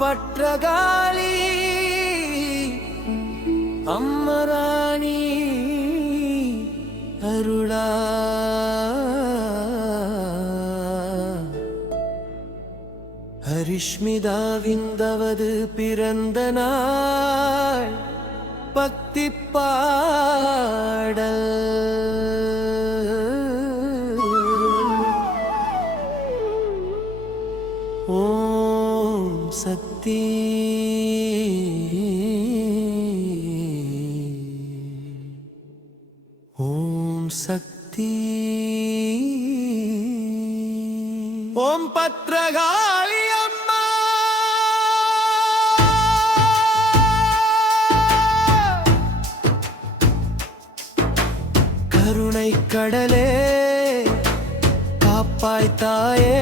பற்றகாளி அம்மராணி அருளா ஹரிஷ்மிதாவிந்தவது பிறந்த நாள் பக்தி பாடல் ஓம் சக்தி ஓம் சக்தி ஓம் பத்ரகாளி அம்மா கருணை கடலே காப்பாய் தாயே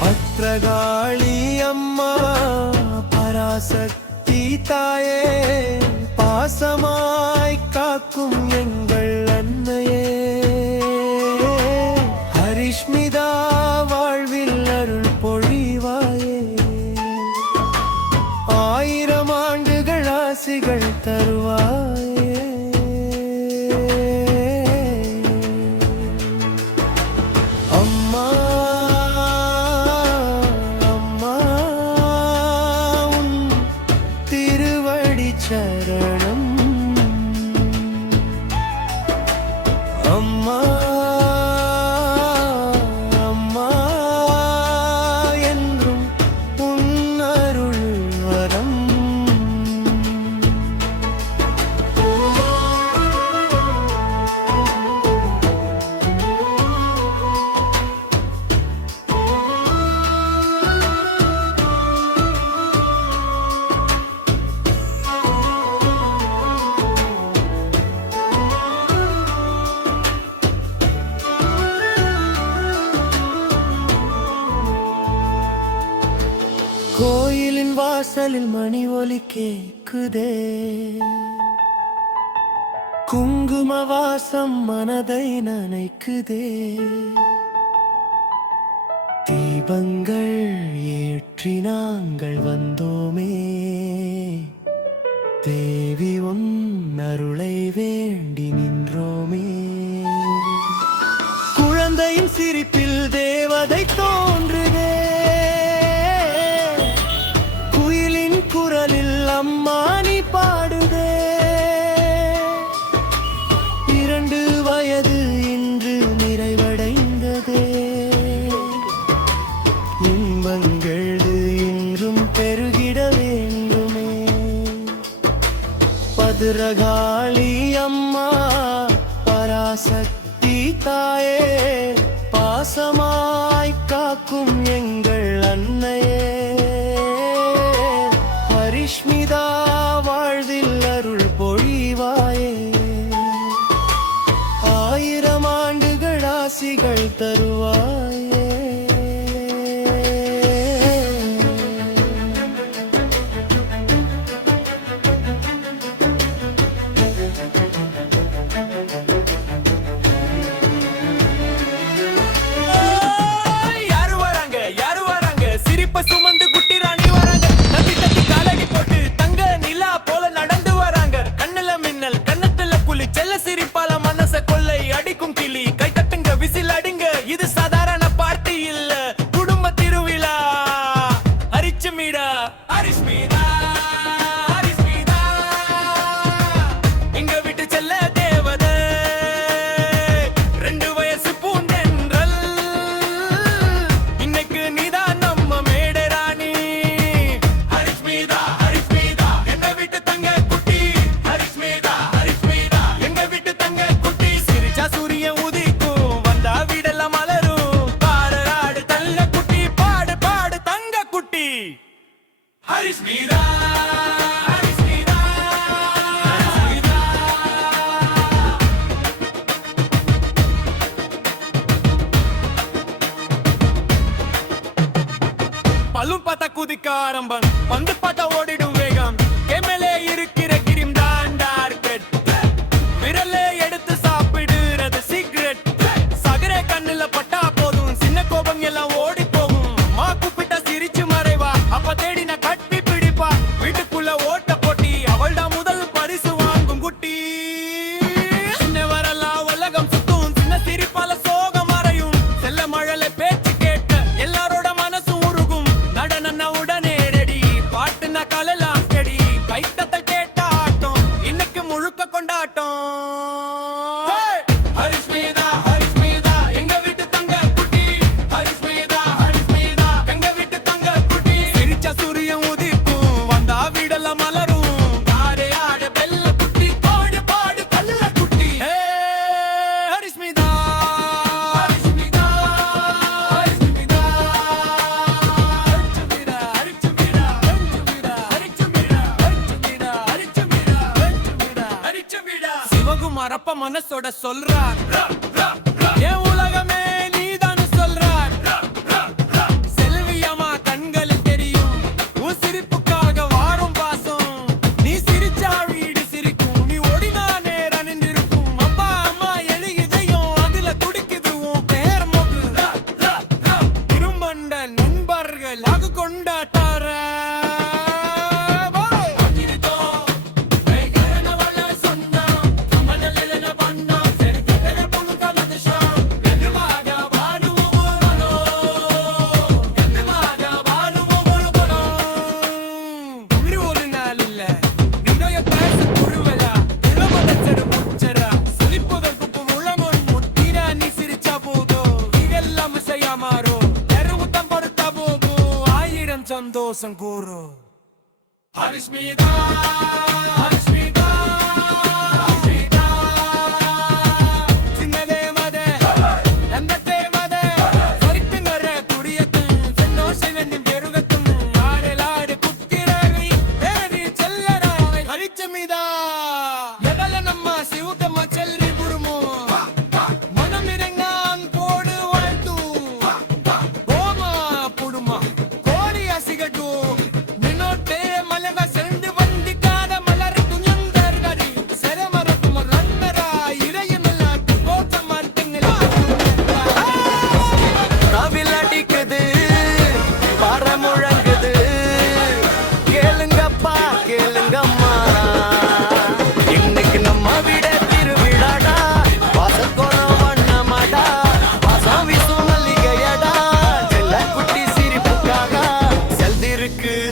பத்ரகாளி அம்மா பராசக்தி தாயே பாசமாய் காக்கும் எங்கள் அன்னையே ஹரிஷ்மிதா வாழ்வில் அருள் பொழிவாயே 1000 ஆண்டுகள் ஆசிகள் தருவாயே அம்மா சரணம் அம்மா அம்மா என்றும் உன் அருள் வரம் கோயிலின் வாசலில் மணி ஒலி கேக்குதே குங்கும வாசம் மனதை நனைக்குதே தீபங்கள் ஏற்றி நாங்கள் வந்தோமே தேவி உன் அருளை வேண்டி நின்றோமே குழந்தையின் சிரிப்பில் தேவதை தோன்றுதே குரலில் அம்மா நீ பாடுதே 2 வயது இன்று நிறைவடைந்ததே இன்பங்கள் இன்றும் பெருகிட வேண்டுமே பத்ரகாளி அம்மா பராசக்தி தாயே பாசமாய் காக்கும் எங்கள் அன்னையே ஹரிஷ்மிதா வாழ்வில் அருள் பொழிவாயே 1000 ஆண்டுகள் ஆசிகள் தருவாயே யாரு வராங்க சிரிப்ப சுமந்து குட்டி ராணி வராங்க தத்தி தத்தி காலடி போட்டு தங்க நிலா போல நடந்து வராங்க கண்ணுல மின்னல் கண்ணத்துல புலி செல்ல சிரிப்பால மனச கொள்ளை அடிக்கும் கிளி கை தட்டுங்க விசில் அடிங்க இது சாதாரண பல்லும் பார்த்தா குதிக்க ஆரம்பம் வந்து பார்த்தா ஓடிடும் வேகம் கேமலே இருக்கிற கிரீம் தான் டார்கெட் விரலே எடுத்து சாப்பிடுறது சிகரெட் சகரே கண்ணுல பட்டா போதும் சின்ன கோபம் எல்லாம் ஓடி போகும் மா கூப்பிட்டா சிரிச்சு மறைவா அப்ப தேடி நான் கட்டி பிடிப்பா வீட்டுக்குள்ள ஓட்ட போட்டி அவள்டா முதல் பரிசு வாங்கும் குட்டி சின்னவரெல்லாம் உலகம் சுத்தும் சின்ன சிரிப்பால சோகம் மறையும் செல்ல மழல பேச்சு கேட்ட எல்லாரோட மனசு உருகும் நடன உடனே ரெடி பாட்டுனா கலலாம் செடி கைத்தட்ட கேட்ட ஆட்டம் இன்னைக்கு முழுக்க கொண்டாட்டம் ஹரிஷ்மீதா எங்க வீட்டு தங்க குட்டி ஹரிஷ்மீதா எங்க வீட்டு தங்க குட்டி சிரிச்ச சூரியன் உதிக்கும் வந்தா வீடெல்லாம் மலரும் ஆடே ஆட பெல்ல குட்டி பாடு பாடு கல்ல குட்டி ஹரிஷ்மீதா சிவகுமார் அப்ப மனசோட சொல்றார் என் உலகமே நீதான் சொல்றார் செல்வியம்மா கண்களில் தெரியும் உன் சிரிப்புக்காக வாரும் பாசம் நீ சிரிச்சா வீடு சிரிக்கும் நீ ஓடினா நேரா நின்றிருக்கும் அப்பா அம்மா எழு இதயம் அதுல துடிக்குது உன் பேர் மொழி திருமண்ட நண்பர்கள் அது கொண்டாட்டார சந்தோஷம் கூறு ஹரிஷ்மீதா சின்னதே மதே எந்ததே மதே சொரித்துங்கற குடியத்தும் சந்தோஷமென்னும் பெருகத்தும் ஆடலாடு குக்கிரவி தேடி செல்லராவை ஹரிஷ்மீதா எதல நம்ம சிவுதம்மா செல்வி புருமோ மனமிரங்கான் போடு வாழ்த்து கோமா புடுமா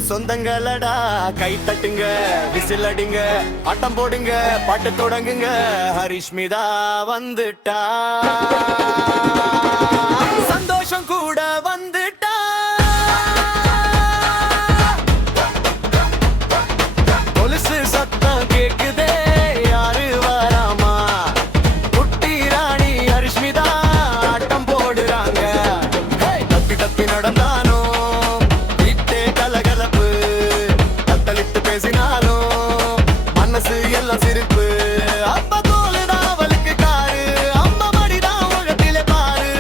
சொந்தங்களடா கை தட்டுங்க விசில் அடிங்க ஆட்டம் போடுங்க பாட்டு தொடங்குங்க ஹரிஷ்மீதா வந்துட்டா சந்தோஷம் கூட வந்துட்டா கொலுசு சத்தம் கேக்குதே யாரு வராமா குட்டி ராணி ஹரிஷ்மீதா ஆட்டம் போடுறாங்க தப்பி தப்பி நடந்தானோ எல்லாம் சிரிப்பு அப்ப தோலுடா அவளுக்கு காரு அம்மா மடிதான் உலகத்திலே பாரு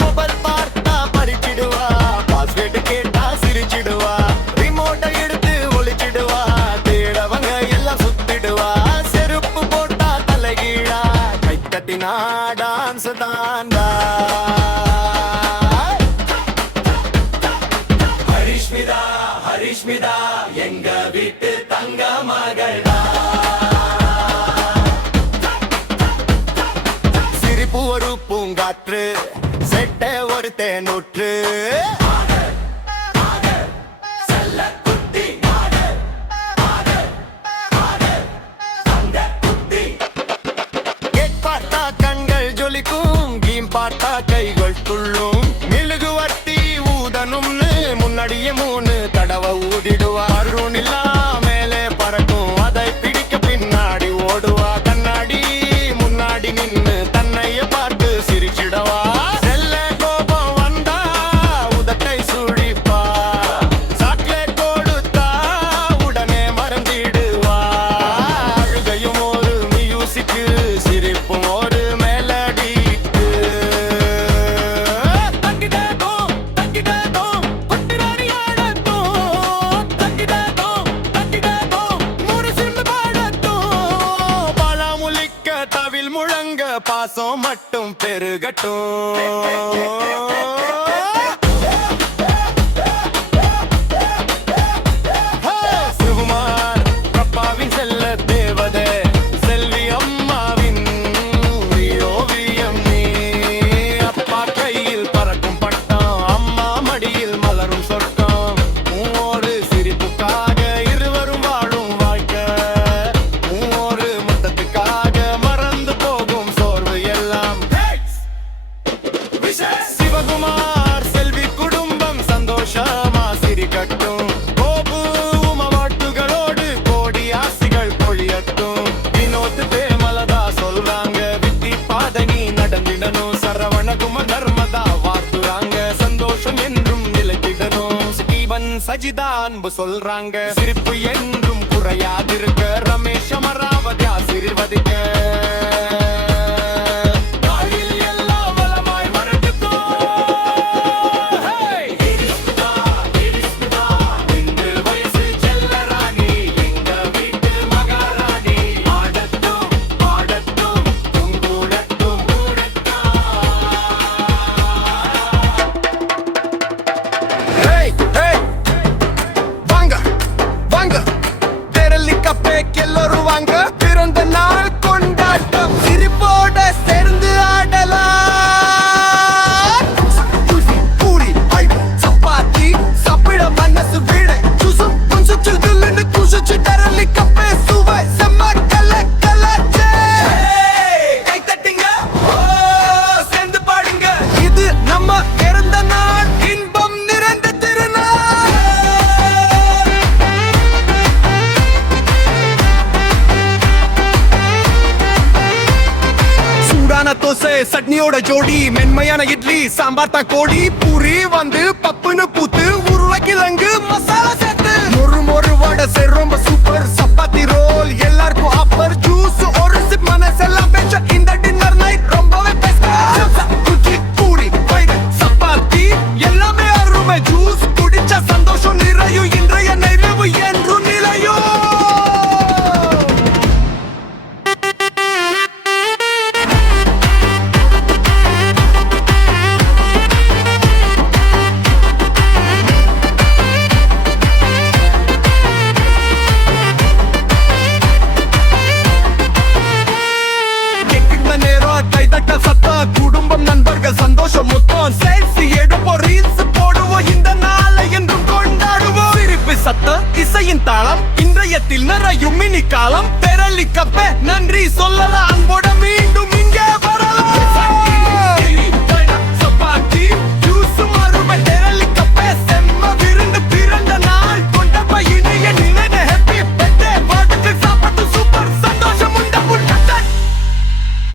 மொபைல் பார்த்தா பறிச்சிடுவா பாஸ்வேர்டு கேட்டா சிரிச்சிடுவா ரிமோட்டை எடுத்து ஒளிச்சிடுவா தேடவங்க எல்லாம் சுத்திடுவா செருப்பு போட்டா தலைகீழா கை கட்டினா டான்ஸ் தாண்டா ஹரிஷ்மீதா எங்க வீட்டு தங்க மகள்டா சிரிப்பு ஒரு பூங்காற்று செட்ட ஒரு தேனூற்று கேட்பார்த்தா கண்கள் ஜொலிக்கும் கீம் பார்த்தா கைகள் துள்ளும் மிளகு வட்டி ஊதனும்னு முன்னாடியே 3 தடவை ஊதிடுவா அருண் இல்லா மேலே பறக்கும் அதை பிடிக்க பின்னாடி ஓடுவா கண்ணாடி முன்னாடி நின்னு தன்னைய பார்த்து சிரிச்சிடவா செல்ல கோபம் வந்தா உதட்டை சுழிப்பா சாக்லேட் கொடுத்தா உடனே மறந்திடுவா அழுகையும் ஒரு மியூசிக்கு சிரிப்பும் ஒரு மெலடிக்கு தங்கிடே குட்டி ராணியாடா பெருகட்டும். சிவகுமார் செல்வி குடும்பம் சந்தோஷமா சிரிக்கட்டும். கோபு உமவாட்டுகளோடு கோடி ஆசிகள் பொழியட்டும். வினோத் தேமலதா சொல்றாங்க வித்தி பாதனி நடந்திடணும். சரவணகும தர்மதா வார்த்துறாங்க சந்தோஷம் என்றும் நிலைத்திடணும். ஸ்டீவன் சஜிதா அன்பு சொல்றாங்க சிரிப்பு என்றும் குறையாதிருக்க. ரமேஷ் அமராவதி ஆசீர்வதிக்க. எல்லோரும் வாங்க பிறந்த நாள் கொண்டாட்டம் சிரிப்போட சேர்ந்து ஆடலாம். பூரி சப்பாத்தி சாப்பிட மனசு வீட சுசும் கொஞ்சம் தில்லுன்னு குசிச்சு டரலி கப்பே சுவை செம்ம கல கலச்சே. கை தட்டிங்க சேர்ந்து பாடுங்க இது நம்ம பிறந்த நாள் இன்பம் நிறைந்த திருநாள். தோசை சட்னியோட ஜோடி மென்மையான இட்லி சாம்பார் தான் கோடி. பூரி வந்து பப்புன்னு பூத்து உருளைக்கிழங்கு மசாலா சேர்த்து மொறு மொறு வடை ரொம்ப சூப்பர். சப்பாத்தி ரோல் எல்லாருக்கும் ஆஃபர். ஜூஸ் ஒரு சிப் மனசெல்லாம் பேச்ச இந்த டின்னர் நைட் ரொம்பவே பெஸ்ட். குச்சி பூரி சப்பாத்தி எல்லாமே அருமை. ஜூஸ் குடிச்ச சந்தோஷம் நிறையும். இன்றைய நிறைவு என்றும் நிலையும். குடும்பம் நண்பர்கள் சந்தோஷம் மொத்தம் செல்ஃபி எடுப்போம் ரீல்ஸ் போடுவோம். இந்த நாளை என்றும் கொண்டாடுவோம். சிரிப்பு சத்தம் இசையின் தாளம் இன்றையத்தில் நிறையும் மினி காலம். பெரலி கப்ப நன்றி சொல்லலாம் அன்போட